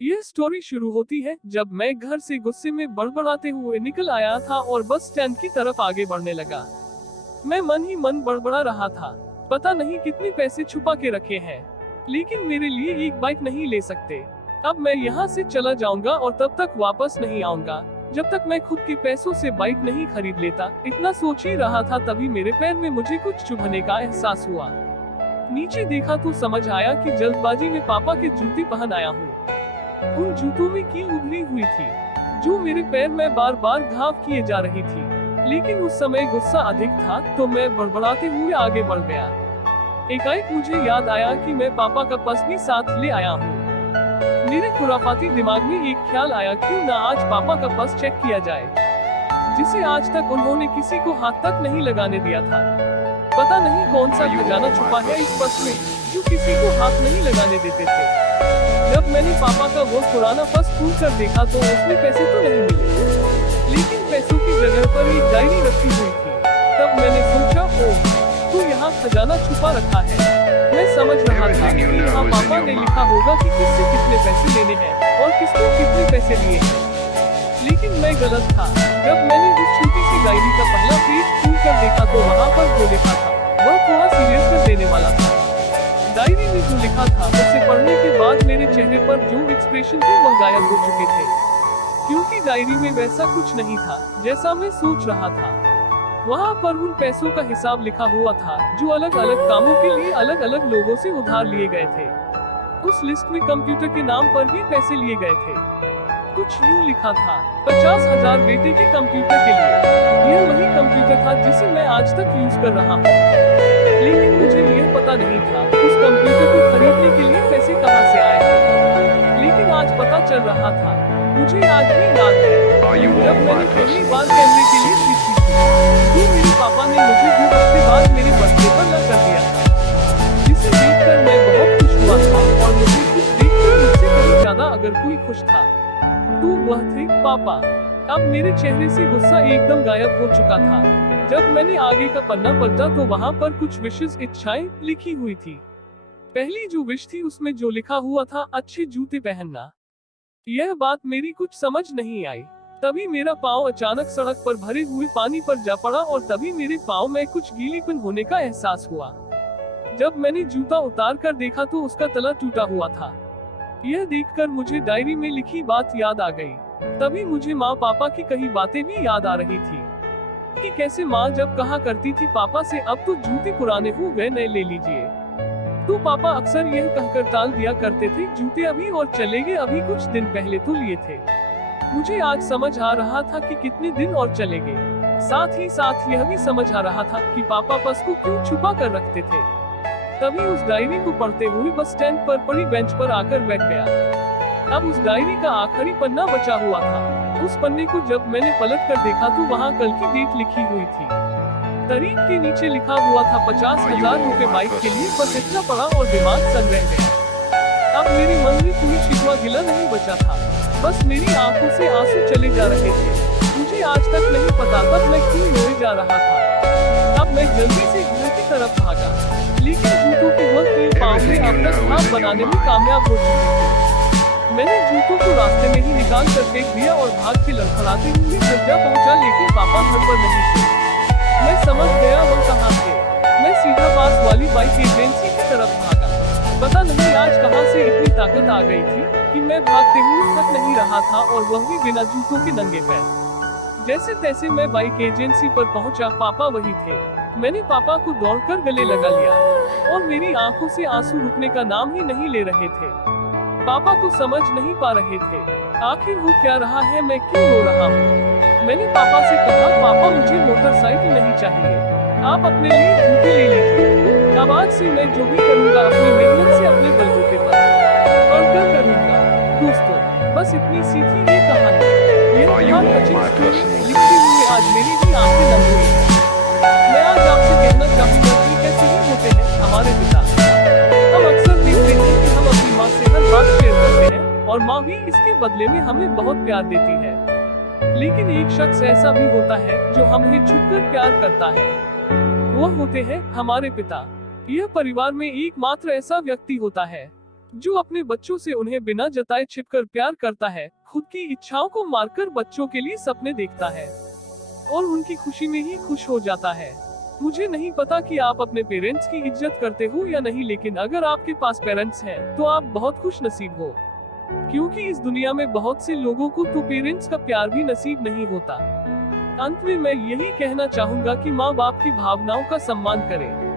यह स्टोरी शुरू होती है जब मैं घर से गुस्से में बड़बड़ाते हुए निकल आया था और बस स्टैंड की तरफ आगे बढ़ने लगा। मैं मन ही मन बड़बड़ा रहा था, पता नहीं कितने पैसे छुपा के रखे हैं, लेकिन मेरे लिए एक बाइक नहीं ले सकते। अब मैं यहाँ से चला जाऊंगा और तब तक वापस नहीं आऊंगा जब तक मैं खुद के पैसों से बाइक नहीं खरीद लेता। इतना सोच ही रहा था तभी मेरे पैर में मुझे कुछ चुभने का एहसास हुआ। नीचे देखा तो समझ आया कि जल्दबाजी में पापा के जूते पहन आया हूँ। उन जूतों में कील उभरी हुई थी जो मेरे पैर में बार बार घाव किए जा रही थी, लेकिन उस समय गुस्सा अधिक था तो मैं बड़बड़ाते हुए आगे बढ़ गया। एकाएक मुझे याद आया कि मैं पापा का पर्स भी साथ ले आया हूँ। मेरे खुराफाती दिमाग में एक ख्याल आया, क्यों ना आज पापा का पर्स चेक किया जाए, जिसे आज तक उन्होंने किसी को हाथ तक नहीं लगाने दिया था। पता नहीं कौन सा खजाना छुपा है इस पर्स में जो किसी को हाथ नहीं लगाने देते थे। जब मैंने पापा का वो पुराना पर्स खोल कर देखा तो उसमें पैसे तो नहीं मिले, लेकिन पैसों की जगह पर एक डायरी रखी हुई थी। तब मैंने सोचा, ओह, तो यहाँ खजाना छुपा रखा है। मैं समझ रहा था कि यहाँ पापा ने लिखा होगा कि किससे कितने पैसे लेने हैं और किसको कितने पैसे लिए हैं, लेकिन मैं गलत था। जब मैंने उस छोटी सी डायरी का पहला पेज खोल कर देखा तो वहाँ पर जो लिखा था वह थोड़ा सीरियस कर देने वाला था। डायरी में जो लिखा था उसे पढ़ने के बाद मेरे चेहरे पर जो एक्सप्रेशन थे वह गायब हो चुके थे, क्योंकि डायरी में वैसा कुछ नहीं था जैसा मैं सोच रहा था। वहाँ पर उन पैसों का हिसाब लिखा हुआ था जो अलग अलग कामों के लिए अलग अलग लोगों से उधार लिए गए थे। उस लिस्ट में कंप्यूटर के नाम पर भी पैसे लिए गए थे। कुछ यूँ लिखा था, 50,000 बेटे के कंप्यूटर के लिए। यह वही कंप्यूटर था जिसे मैं आज तक यूज कर रहा हूँ, लेकिन मुझे यह पता नहीं था उस कंप्यूटर को खरीदने के लिए पैसे कहां से आए थे। लेकिन आज पता चल रहा था। मुझे आज भी याद है जब मैंने पहली बार कैमरे के लिए सीखी थी, जो मेरे पापा ने मुझे 2 हफ्ते बाद मेरे बर्थडे पर ला कर दिया था, जिसे देखकर मैं बहुत खुश हुआ था और मुझे कुछ देखकर मुझसे कहीं ज्यादा अगर कोई खुश था तो वह थे पापा। अब मेरे चेहरे से गुस्सा एकदम गायब हो चुका था। जब मैंने आगे का पन्ना पलटा तो वहाँ पर कुछ विशेष इच्छाएं लिखी हुई थी। पहली जो विश थी उसमें जो लिखा हुआ था, अच्छे जूते पहनना। यह बात मेरी कुछ समझ नहीं आई। तभी मेरा पाँव अचानक सड़क पर भरे हुए पानी पर जा पड़ा और तभी मेरे पाँव में कुछ गीलीपन होने का एहसास हुआ। जब मैंने जूता उतार कर देखा तो उसका तला टूटा हुआ था। यह देखकर मुझे डायरी में लिखी बात याद आ गई। तभी मुझे माँ पापा की कही बातें भी याद आ रही थी कि कैसे माँ जब कहा करती थी पापा से, अब तो जूते पुराने हो गए, नए ले लीजिए, तो पापा अक्सर यह कहकर टाल दिया करते थे, जूते अभी और चलेंगे, अभी कुछ दिन पहले तो लिए थे। मुझे आज समझ आ रहा था कि कितने दिन और चलेंगे। साथ ही साथ यह भी समझ आ रहा था कि पापा पर्स को क्यों छुपा कर रखते थे। तभी उस डायरी को पढ़ते हुए बस स्टैंड पर पड़ी बेंच पर आकर बैठ गया। अब उस डायरी का आखिरी पन्ना बचा हुआ था। उस पन्ने को जब मैंने पलट कर देखा तो वहाँ कल की डेट लिखी हुई थी। तारीख के नीचे लिखा हुआ था 50,000 रुपए बाइक के लिए। बस इतना पड़ा और दिमाग सन रह गया। अब मेरे मन में कोई शिकवा गिला नहीं बचा था, बस मेरी आंखों से आंसू चले जा रहे थे। मुझे आज तक नहीं पता तब मैं क्यों रोए जा रहा था। अब मैं जल्दी से घर की तरफ भागा, लेकिन जूतों के वह कील पाँव में अब तक हाथ बनाने में कामयाब हो चुकी थी। मैंने जूतों को रास्ते में ही निकाल कर फेंक दिया और भाग के लड़खड़ाते हुए घर जा पहुंचा, लेकिन पापा घर पर नहीं थे। मैं समझ गया वह कहाँ थे। मैं सीधा पास वाली बाइक एजेंसी की तरफ भागा। पता नहीं आज कहाँ से इतनी ताकत आ गई थी कि मैं भागते हुए थक नहीं रहा था और वह भी बिना जूतों के नंगे पैर। जैसे तैसे मैं बाइक एजेंसी पर पहुंचा, पापा वही थे। मैंने पापा को दौड़कर गले लगा लिया और मेरी आंखों से आंसू रुकने का नाम ही नहीं ले रहे थे। पापा को समझ नहीं पा रहे थे आखिर हो क्या रहा है, मैं क्यों रो रहा हूँ। मैंने पापा से कहा, पापा मुझे मोटरसाइकिल नहीं चाहिए, आप अपने लिए जूते ले लीजिए। अब आज से मैं जो भी करूँगा अपनी मेहनत से अपने बलबूते पर पढ़कर करूँगा। दोस्तों, बस इतनी सी थी ये कहानी। यह टचिंग स्टोरी लिखते हुए आज मेरी भी आंखें नम हुई है। मैं आज आपसे कहना चाहूँगा कि कैसे ही होते हैं हमारे पिता। हम अक्सर देखते हैं कि हम अपनी माँ से हर बात शेयर करते हैं और माँ भी इसके बदले में हमें बहुत प्यार देती है। लेकिन एक शख्स ऐसा भी होता है जो हमें छुपकर प्यार करता है। वह होते हैं हमारे पिता। यह परिवार में एकमात्र ऐसा व्यक्ति होता है जो अपने बच्चों से उन्हें बिना जताए छिपकर प्यार करता है, खुद की इच्छाओं को मारकर बच्चों के लिए सपने देखता है और उनकी खुशी में ही खुश हो जाता है। मुझे नहीं पता कि आप अपने पेरेंट्स की इज्जत करते हो या नहीं, लेकिन अगर आपके पास पेरेंट्स हैं, तो आप बहुत खुश नसीब हो, क्योंकि इस दुनिया में बहुत से लोगों को तो पेरेंट्स का प्यार भी नसीब नहीं होता। अंत में मैं यही कहना चाहूंगा कि माँ बाप की भावनाओं का सम्मान करें।